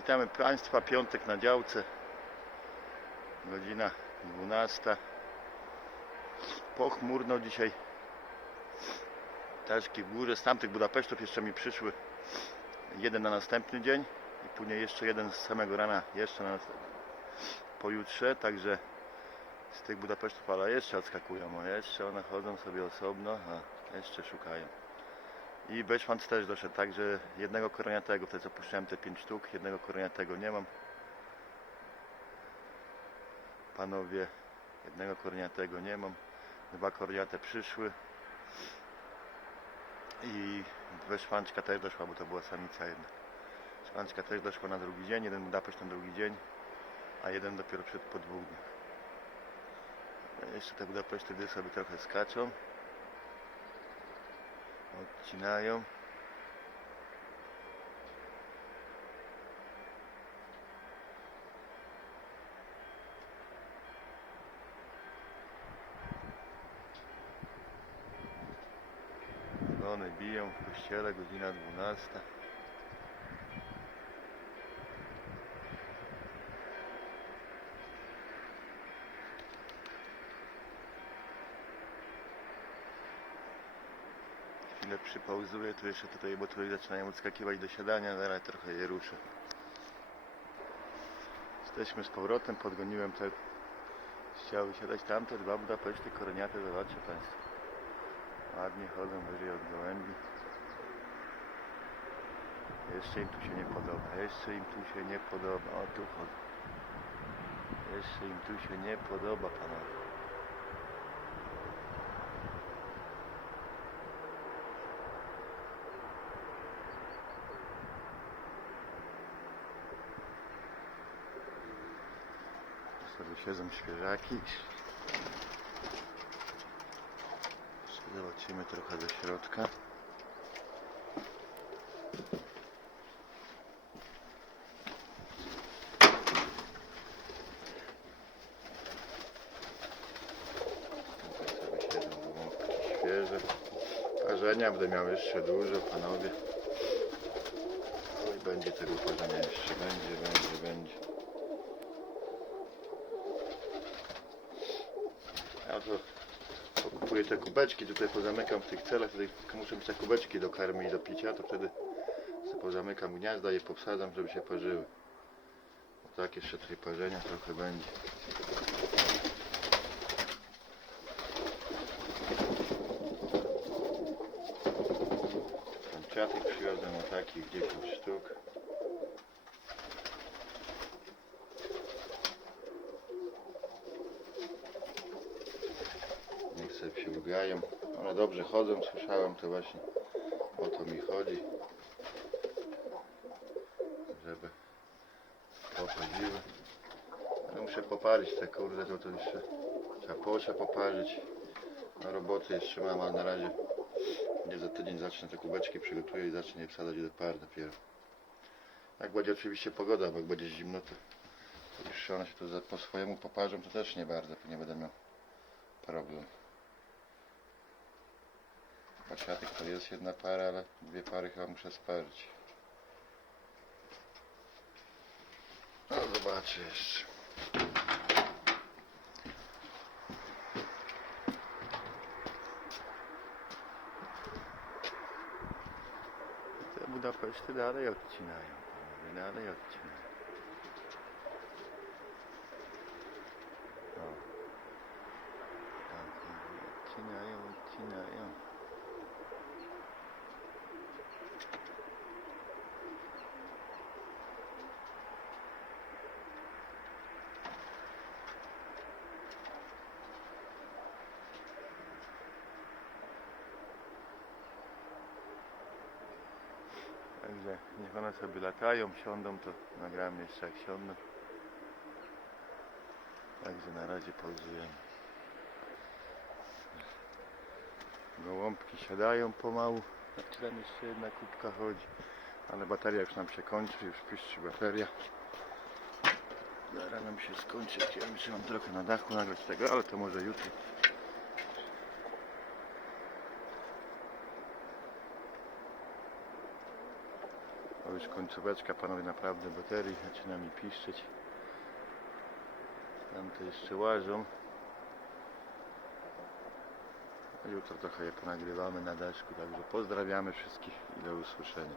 Witamy Państwa, piątek na działce, godzina 12. Pochmurno dzisiaj, Taszki w górze, z tamtych Budapesztów jeszcze mi przyszły jeden na następny dzień i później jeszcze jeden z samego rana, jeszcze na pojutrze, także z tych Budapesztów, ale jeszcze odskakują, o, jeszcze one chodzą sobie osobno, a jeszcze szukają. I Beszwant też doszedł, także jednego koroniatego, wtedy co puszczałem te 5 sztuk, jednego koroniatego nie mam. Panowie, jednego koroniatego nie mam. Dwa koroniate przyszły. I Beszwanczka też doszła, bo to była samica jedna. Szwanczka też doszła na drugi dzień, jeden Budapeszt na drugi dzień, a jeden dopiero przed po dwóch dniach. Jeszcze te Budapeszty sobie trochę skaczą odcinają. Dzwony biją w kościele, godzina 12. Chwilę przypauzuję, tu jeszcze tutaj, bo tutaj zaczynają odskakiwać do siadania, zaraz trochę je ruszę. Jesteśmy z powrotem, podgoniłem te, chciały siadać tamte dwa Budapeszty, koroniate, zobaczcie Państwo. Ładnie chodzą wyżej od gołębi. Jeszcze im tu się nie podoba, jeszcze im tu się nie podoba, o tu chodzą. Jeszcze im tu się nie podoba, panowie. Sobie siedzą świeżaki. Zobaczymy trochę do środka. Świeże. Parzenia będę miał jeszcze dużo, panowie. Oj, będzie tego parzenia jeszcze, będzie, będzie, będzie. To kupuję te kubeczki, tutaj pozamykam w tych celach, tutaj muszę mieć te kubeczki do karmy i do picia, to wtedy pozamykam gniazda i popsadzam, żeby się parzyły. Tak jeszcze tutaj parzenia trochę będzie. Kamczatek przywiozłem o takich 10 sztuk. Sobie się ugają. One dobrze chodzą, słyszałem, to właśnie o to mi chodzi. Żeby pochodziły. Ale muszę poparzyć te kurde, to, to jeszcze połcze poparzyć. Na roboty jeszcze mam, a na razie nie za tydzień zacznę te kubeczki przygotuję i zacznę je wsadzać do par dopiero. Jak będzie oczywiście pogoda, bo jak będzie zimno, to, to już one się tu po swojemu poparzą, to też nie bardzo, nie będę miał problem. Pasiatek to jest jedna para, ale dwie pary chyba muszę sparzyć. No zobaczę jeszcze. Te Budapeszty dalej odcinają. panowie, Dalej odcinają. O. Tak, odcinają, odcinają. Także niech one sobie latają, siądą, to nagramy jeszcze jak siądą. Także na razie pauzujemy. Gołąbki siadają pomału. A tam jeszcze jedna kubka chodzi. Ale bateria już nam się kończy, już piszczy bateria. Zaraz nam się skończy. Chciałem jeszcze mam trochę na dachu nagrać tego, ale to może jutro. O, być końcóweczka, panowie, naprawdę baterii zaczyna mi piszczeć. Tamte jeszcze łażą. Jutro trochę je ponagrywamy na daszku, także pozdrawiamy wszystkich i do usłyszenia.